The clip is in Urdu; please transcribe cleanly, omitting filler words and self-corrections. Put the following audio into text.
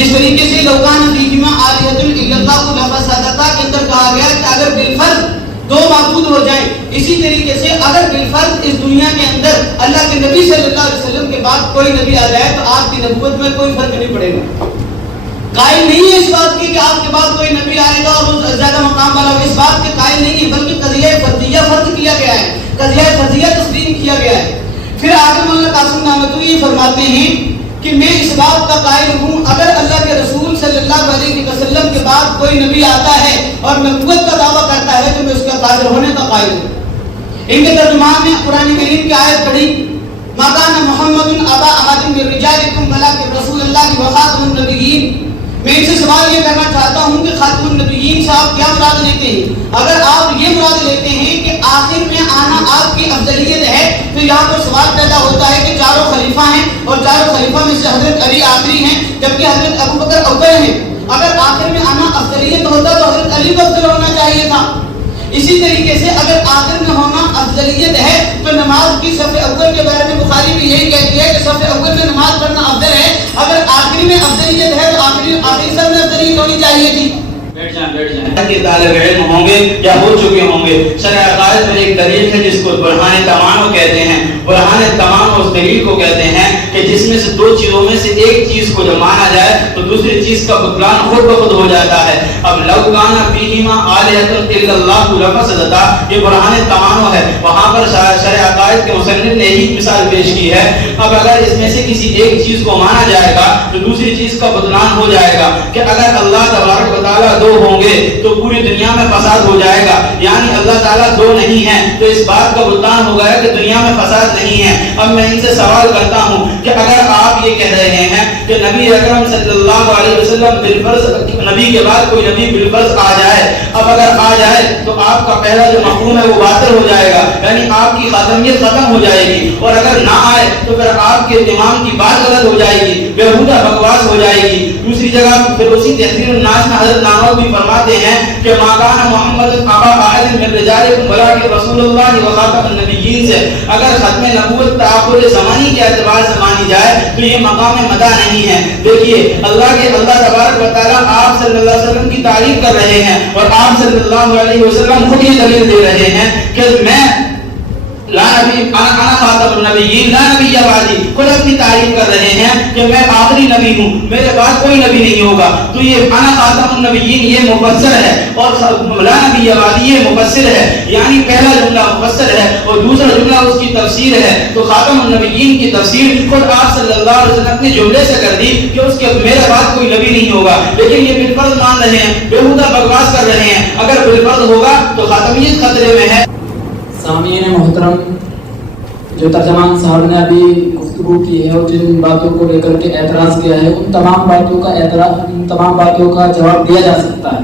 جس طریقے سے لوکان فیہما آلیۃ الا اللہ کو لفظ کے اندر کہا گیا کہ اگر بالفرض دو معبود ہو جائیں، اسی طریقے سے اگر بالفرض اس دنیا کے اندر اللہ کے نبی صلی اللہ علیہ وسلم کے بعد کوئی نبی آ جائے تو آپ کی نبوت میں کوئی فرق نہیں پڑے گا. قائل نہیں ہے اس بات کی کہ آپ کے بعد کوئی نبی آئے گا اور وہ زیادہ مقام والا ہوگا، اس بات کے قائل نہیں ہے، بلکہ قضیہ فرضیہ فرض کیا گیا ہے، قضیہ فرضیہ تسلیم کیا گیا ہے. پھر آگے مولانا قاسم نامتوی یہ فرماتے ہیں کہ میں اس بات کا قائل ہوں اگر اللہ کے رسول صلی اللہ علیہ وسلم کے بعد کوئی نبی آتا ہے اور نبوت کا دعویٰ کرتا ہے تو میں اس کا قادر ہونے کا قائل ہوں. ان کے ترجمان نے قرآن کریم کی آیت پڑھی ما کان محمد ابا احد من رجالکم ولکن رسول اللہ وخاتم النبیین. میں ان سے سوال یہ کرنا چاہتا ہوں کہ خاتم النبیین سے آپ کیا مراد لیتے ہیں؟ اگر آپ یہ مراد لیتے ہیں کہ آخر میں آنا آپ کی افضلیت ہے تو یہاں پر سوال پیدا ہوتا ہے کہ چاروں خلیفہ ہیں اور چاروں خلیفہ میں سے حضرت علی آخری ہیں جبکہ حضرت ابو بکر اول ہیں. اگر آخر میں آنا افضلیت ہوتا تو حضرت علی کو افضل ہونا چاہیے تھا. اسی طریقے سے اگر آخر میں ہونا افضلیت ہے تو نماز کی صف اول کے بارے میں بخاری بھی یہی کہتی ہے کہ صف اول میں نماز پڑھنا افضل ہے. اگر آخری میں افضلیت ہے تو آخری سب میں افضلیت ہونی چاہیے تھی. بیٹھ جائیں کہ طالب علم ہوں گے یا ہو چکے ہوں گے. شرع عقائد میں ایک دلیل ہے جس کو برہان تمام کہتے ہیں. برہان تمام اس دلیل کو کہتے ہیں کہ جس میں سے دو چیزوں میں سے ایک چیز کو جب مانا جائے تو دوسری چیز کا بطلان خود بخود ہو جاتا ہے. اب لو کان فیہما آلیۃ الا اللہ لفسدتا یہ برہان تمام ہے. وہاں پر شرع عقائد کے مصنف نے ایک مثال پیش کی ہے. اب اگر اس میں سے کسی ایک چیز کو مانا جائے گا تو دوسری چیز کا بطلان ہو جائے گا کہ اگر اللہ تبارک و تعالیٰ دو ہوں گے تو پوری دنیا میں فساد ہو جائے گا. یعنی اللہ تعالیٰ دو نہیں ہیں تو اس بات کا بطلان ہو گیا کہ دنیا میں فساد نہیں ہے. اب میں ان سے سوال کرتا ہوں کہ اگر آپ یہ کہہ رہے ہیں کہ نبی اکرم صلی اللہ علیہ وسلم بالفرض نبی کے بعد کوئی نبی بالفرض آ جائے، اب اگر آ جائے تو آپ کا پہلا جو مفہوم ہے وہ باطل ہو جائے گا، یعنی آپ کی خاتمیت ختم ہو جائے گی. اور اگر نہ آئے تو پھر آپ کے امام کی بات غلط ہو جائے گی، بیہودہ بکواس ہو جائے گی. دوسری جگہ پھر اسی تحذیر الناس میں حضرت نانوتوی بھی فرماتے ہیں کہ ما کان محمد ابا احد من رجالکم ولکن رسول اللہ وخاتم النبیین سے اگر ختم نبوت تآخر زمانی کے اعتبار سے مانی جائے تو یہ مقام مدح نہیں ہے. دیکھیے اللہ تبارک و تعالیٰ آپ صلی اللہ علیہ وسلم کی تعریف کر رہے ہیں اور آپ صلی اللہ علیہ وسلم خود یہ دلیل دے رہے ہیں کہ میں لا نبی انا خاتم النبیین لا نبی بعدی. خود اپنی تعریف کر رہے ہیں کہ میں آخری نبی ہوں، میرے بعد کوئی نبی نہیں ہوگا. تو یہ انا خاتم النبیین یہ مفسر ہے اور لا نبی بعدی یہ مفسر ہے. یعنی پہلا جملہ مفسر ہے اور دوسرا جملہ اس کی تفسیر ہے. تو خاتم النبیین کی تفسیر خود آپ صلی اللہ علیہ وسلم نے جملے سے کر دی کہ اس کے میرے بعد کوئی نبی نہیں ہوگا. لیکن یہ بالفرض مان رہے ہیں، بیہودہ بکواس کر رہے ہیں. اگر بالفرض ہوگا تو خاتمیت خطرے میں ہے. سامعین محترم، جو ترجمان صاحب نے ابھی گفتگو کی ہے اور جن باتوں کو لے کر کے اعتراض کیا ہے ان تمام باتوں کا جواب دیا جا سکتا ہے.